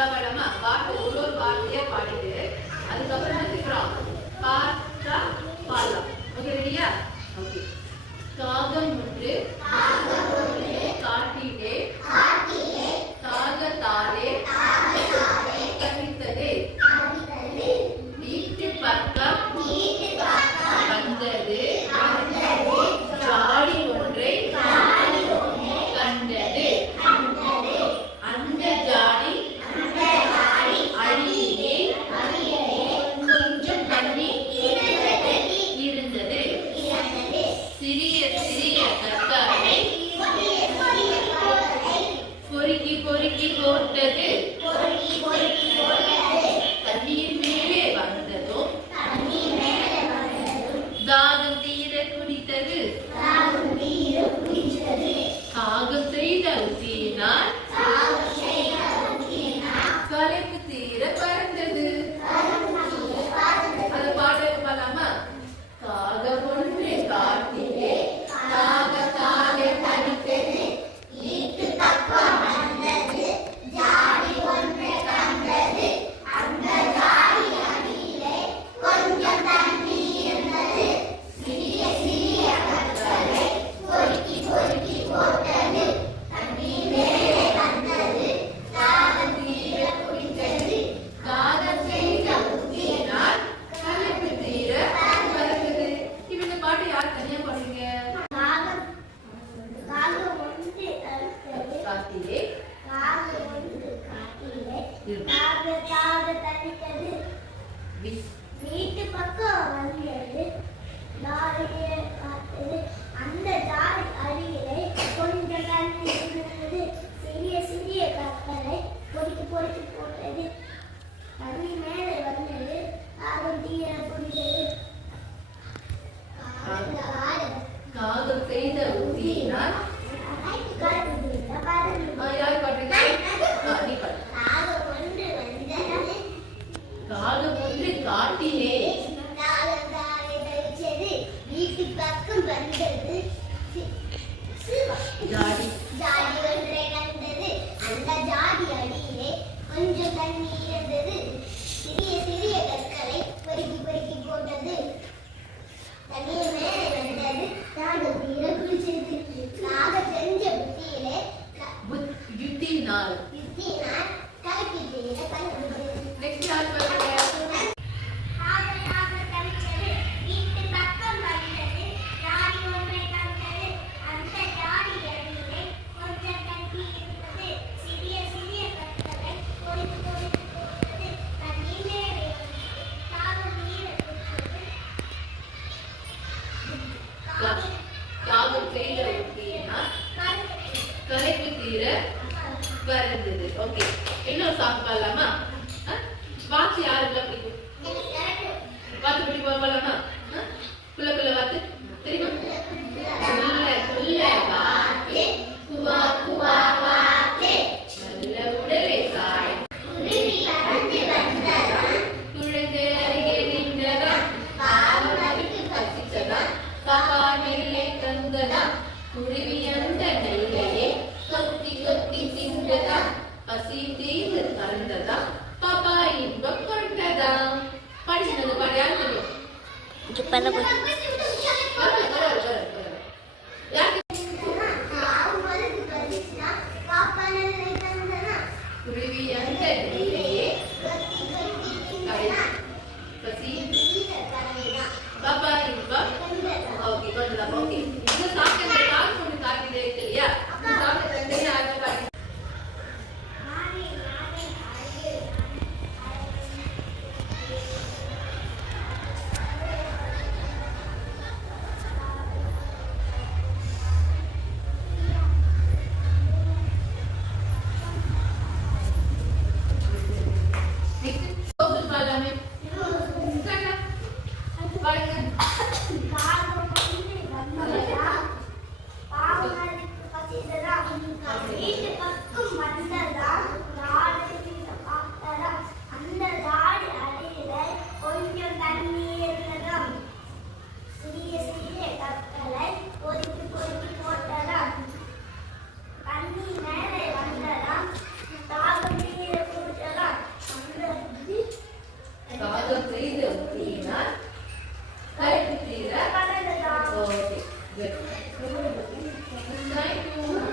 நல்லா பாடாமா பாட்டு ஒரு வார்த்தையா பாடிட்டு அதுக்கப்புறம் நிறுத்திக்கிறோம். பார்த்தா பாடலாம். ஓகே ரெடியா? ஓகே. காகம் ஒன்று காட்டிலே காகத்தாலே கணித்தது. வீட்டு பக்கம் வந்தது ஜாடி ஒன்றை கண்டது. அந்த ஜாடி அடியிலே கொஞ்சம் தண்ணி இருந்தது. சிறிய சிறிய கற்களை பொறுக்கி பொறுக்கி போட்டது. தண்ணீர் மேலே வந்ததும் தாகம் தீர குடித்தது. காகம் செய்த உத்தியினால் களைப்பு தீர பறந்தது. அத பாட பாடலாமா? காகம் ஒன்று காட்டிலே காகத்தாலே கடித்தது. வீட்டு பக்கம் வந்தது ஜாடி ஒன்று கண்டது. அந்த ஜாடி அடியிலே கொஞ்சம் தண்ணி இருந்தது. சிறிய சிறிய கற்களை பொறுக்கி பொறுக்கி போட்டது. தண்ணி மேலே வந்தது தாகம் தீர குடித்தது. காகம் செய்த உத்தியினால் களைப்பு தீர பறந்தது. இப்ப இந்த பாட்டு யார் தனியா பாடுறீங்க? காட்டிலே வீட்டு பக்கம் வந்தது ஜாடியை பார்த்தது. அந்த ஜாடி அடியிலே கொஞ்சம் தண்ணி இருந்தது. சிறிய சிறிய கற்களை பொறுக்கி பொறுக்கி போட்டது. தண்ணி மேலே வந்தது தாகம் தீர குடித்தது. காகம் செய்த உத்தியினால் யார் பாடுறீங்க? நீ பாடு. காகம் ஒன்று காட்டிலே வீட்டு பக்கம் வந்தது ஜாடி ஒன்றை கண்டது. அந்த ஜாடி அடியிலே கொஞ்சம் தண்ணி இருந்தது. சிறிய சிறிய கற்களை பொறுக்கி பொறுக்கி போட்டது. தண்ணீர் மேலே வந்தது தாகம் தீர குடிச்சது. காகம் செஞ்ச புத்தியிலே யுத்தியினால் கலப்பி தீர பறந்தது. நெக்ஸ்ட் யார் பாடுறீங்க? வீட்டு பக்கம் வந்தது ஜாடி ஒன்றை கண்டது. அந்த ஜாடி அடியிலே கொஞ்சம் தண்ணி இருந்தது. சிறிய சிறிய கற்களை பொறுக்கி பொறுக்கி போட்டது. தண்ணீர் மேலே வந்தது தாகம் தீர குடித்தது. காகம் செய்த உத்தியினால் களைப்பு தீர பறந்தது. ஓகே. இன்னொரு சாங் பாடலாமா? வாத்து யாருக்கெல்லாம் பிடிக்கும்? வாத்து பிடிக்கும் பாடலாமா? குள்ள குள்ள வாத்து தெரியுமா? குள்ள குள்ள வாத்து குவா குவா வாத்து நல்ல உடலை சாய் குழந்தை அருகே நின்றதா பாவனுக்கு பசிச்சதா பாப்பா நெல்லை தந்ததா குருவி அந்த நெல்லையே கொத்தி கொத்தி தின்றதா பசி தீர்ந்து பறந்ததா பாப்பா இன்பம் கொண்டதா. படிச்சது பாடு யாரு தெரியும்? குருவி அந்த நெல்லையே பசி பாப்பா இன்பம் ஓகே கொண்டதா. ஓகே. இந்த சாப்பிட்ட கால் ஒன்று காட்டிலே இல்லையா? சாப்பிட்ட ரெண்டு யாருமே பாடி Thank you.